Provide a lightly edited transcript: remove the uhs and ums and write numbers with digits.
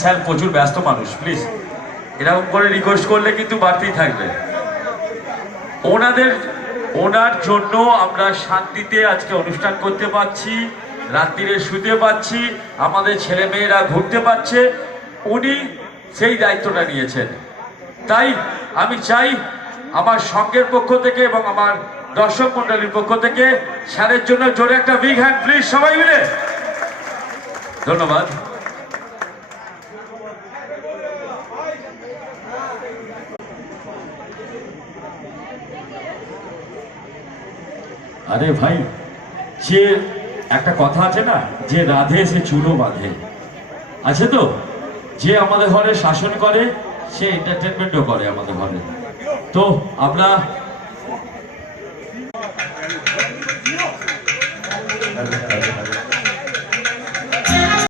Sir প্রচুর ব্যস্ত মানুষ, প্লিজ এরকম করে রিকোয়েস্ট করলে কিন্তু বাড়তেই থাকবে। ওনার জন্য আমরা শান্তিতে আজকে অনুষ্ঠান করতে পারছি, রাত্রিরে শুতে পাচ্ছি, আমাদের ছেলে মেয়েরা ঘুরতে পারছে, উনি সেই দায়িত্বটা নিয়েছেন। তাই আমি চাই আমার সঙ্গের পক্ষ থেকে এবং আমার দর্শক মন্ডলীর পক্ষ থেকে স্যারের জন্য জোরে একটা বিগ হ্যান্ড প্লিজ সবাই মিলে। ধন্যবাদ। আরে ভাই, যে একটা কথা আছে না, যে রাধে সে চুলো বাঁধে, আছে তো? যে আমাদের ঘরে শাসন করে সে এন্টারটেনমেন্টও করে আমাদের ঘরে। তো আমরা